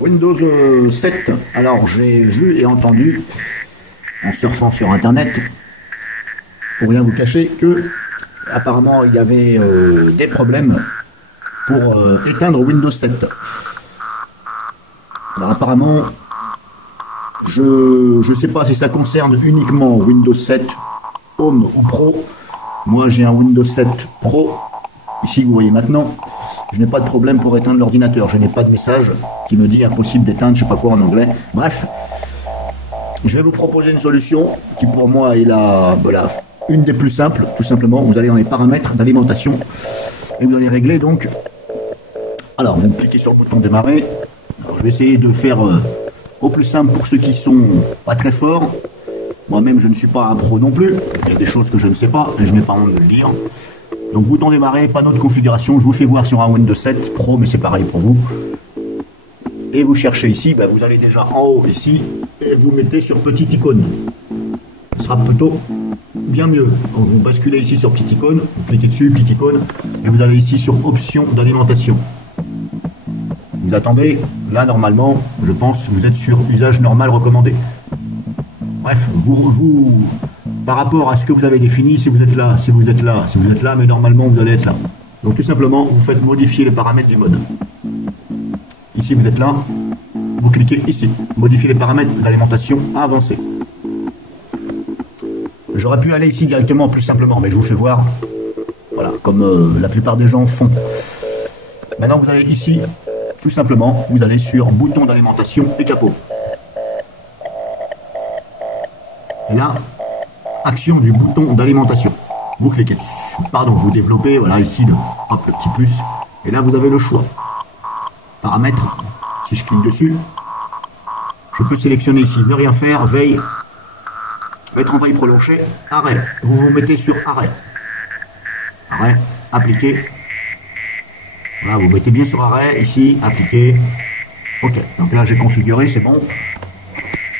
Windows 7, alors j'ai vu et entendu, en surfant sur Internet, pour rien vous cacher, que apparemment il y avait des problèmes pour éteindre Windows 7. Alors apparemment, je ne sais pas si ça concerne uniquement Windows 7 Home ou Pro. Moi j'ai un Windows 7 Pro, ici vous voyez maintenant. Je n'ai pas de problème pour éteindre l'ordinateur. Je n'ai pas de message qui me dit impossible d'éteindre, je ne sais pas quoi en anglais. Bref, je vais vous proposer une solution qui pour moi est une des plus simples. Tout simplement, vous allez dans les paramètres d'alimentation et vous allez régler donc. Alors, vous cliquez sur le bouton démarrer. Alors, je vais essayer de faire au plus simple pour ceux qui sont pas très forts. Moi-même, je ne suis pas un pro non plus. Il y a des choses que je ne sais pas et je n'ai pas honte de le dire. Donc bouton démarrer, panneau de configuration, je vous fais voir sur un Windows 7 Pro, mais c'est pareil pour vous. Et vous cherchez ici, vous allez déjà en haut ici, et vous mettez sur petite icône. Ce sera plutôt bien mieux. Donc vous basculez ici sur petite icône, vous cliquez dessus, petite icône, et vous allez ici sur options d'alimentation. Vous attendez, là normalement, je pense, vous êtes sur usage normal recommandé. Bref, par rapport à ce que vous avez défini, si vous êtes là, si vous êtes là, si vous êtes là, mais normalement vous allez être là. Donc tout simplement, vous faites modifier les paramètres du mode. Ici vous êtes là, vous cliquez ici, modifier les paramètres d'alimentation avancés. J'aurais pu aller ici directement plus simplement, mais je vous fais voir, voilà, comme la plupart des gens font. Maintenant vous allez ici, tout simplement, vous allez sur bouton d'alimentation et capot. Et là, action du bouton d'alimentation. Vous cliquez dessus. Pardon, vous développez, voilà, ici, le petit plus. Et là, vous avez le choix. Paramètres. Si je clique dessus, je peux sélectionner ici, ne rien faire, veille, mettre en veille prolongée, arrêt. Vous vous mettez sur arrêt. Arrêt, appliquer. Voilà, vous mettez bien sur arrêt, ici, appliquer. Ok, donc là, j'ai configuré, c'est bon.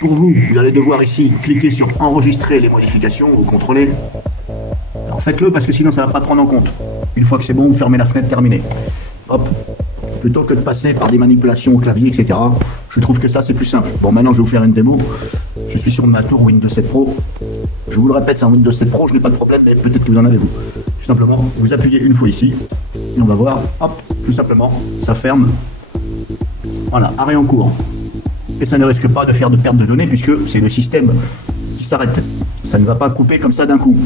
Pour vous, vous allez devoir ici cliquer sur enregistrer les modifications, vous contrôlez. Alors faites-le parce que sinon ça ne va pas prendre en compte. Une fois que c'est bon, vous fermez la fenêtre, terminé. Hop. Plutôt que de passer par des manipulations au clavier, etc. Je trouve que ça c'est plus simple. Bon, maintenant je vais vous faire une démo. Je suis sur ma tour Windows 7 Pro. Je vous le répète, c'est un Windows 7 Pro, je n'ai pas de problème, mais peut-être que vous en avez vous. Tout simplement, vous appuyez une fois ici. Et on va voir, hop, tout simplement, ça ferme. Voilà, arrêt en cours. Et ça ne risque pas de faire de perte de données puisque c'est le système qui s'arrête. Ça ne va pas couper comme ça d'un coup.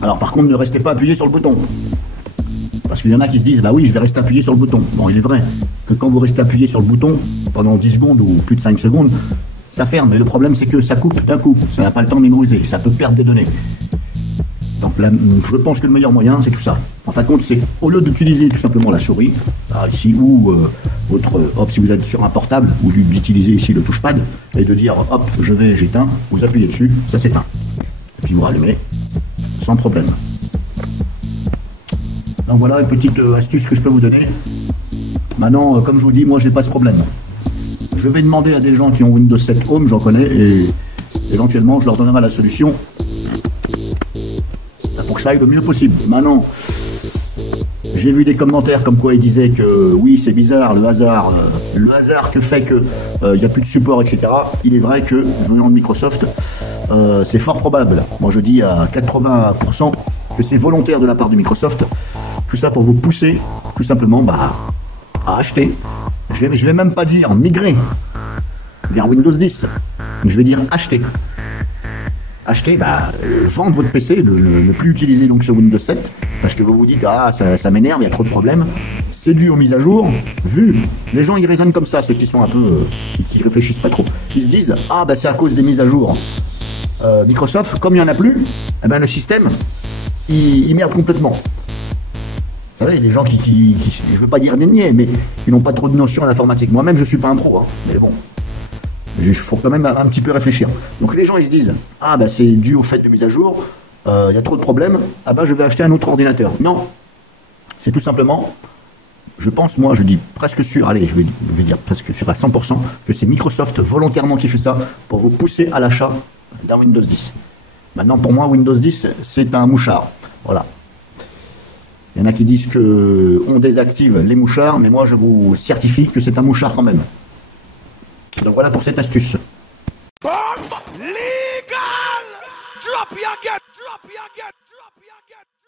Alors par contre, ne restez pas appuyé sur le bouton. Parce qu'il y en a qui se disent, bah oui, je vais rester appuyé sur le bouton. Bon, il est vrai que quand vous restez appuyé sur le bouton pendant 10 secondes ou plus de 5 secondes, ça ferme. Et le problème, c'est que ça coupe d'un coup. Ça n'a pas le temps de mémoriser. Ça peut perdre des données. Donc là, je pense que le meilleur moyen, c'est tout ça. En fin de compte, c'est au lieu d'utiliser tout simplement la souris, ici, ou hop, si vous êtes sur un portable, ou d'utiliser ici le touchpad, et de dire, hop, j'éteins, vous appuyez dessus, ça s'éteint. Et puis vous rallumez, sans problème. Donc voilà une petite astuce que je peux vous donner. Maintenant, comme je vous dis, moi, j'ai pas ce problème. Je vais demander à des gens qui ont Windows 7 Home, j'en connais, et éventuellement, je leur donnerai la solution pour que ça aille le mieux possible. Maintenant, j'ai vu des commentaires comme quoi ils disaient que oui, c'est bizarre, le hasard que fait que il n'y a plus de support, etc. Il est vrai que, venant de Microsoft, c'est fort probable. Moi, je dis à 80% que c'est volontaire de la part de Microsoft. Tout ça pour vous pousser, tout simplement, à acheter. Je vais même pas dire migrer vers Windows 10. Je vais dire acheter. Acheter, vendre votre PC, ne plus utiliser donc ce Windows 7, parce que vous vous dites, ça m'énerve, il y a trop de problèmes. C'est dû aux mises à jour, les gens ils raisonnent comme ça, ceux qui sont un peu, qui réfléchissent pas trop. Ils se disent, c'est à cause des mises à jour. Microsoft, comme il n'y en a plus, le système, il merde complètement. Vous savez, les gens qui je veux pas dire des niais, mais qui n'ont pas trop de notions en informatique. Moi-même, je suis pas un pro, mais bon. Il faut quand même un petit peu réfléchir. Donc les gens ils se disent, c'est dû au fait de mise à jour, il y a trop de problèmes, je vais acheter un autre ordinateur. Non, c'est tout simplement, je pense, moi je dis presque sûr, allez, je vais dire presque sûr à 100%, que c'est Microsoft volontairement qui fait ça pour vous pousser à l'achat d'un Windows 10. Maintenant pour moi Windows 10 c'est un mouchard, voilà. Il y en a qui disent qu'on désactive les mouchards, mais moi je vous certifie que c'est un mouchard quand même. Donc voilà pour cette astuce. Legal! Drop you again! Drop you again! Drop you again!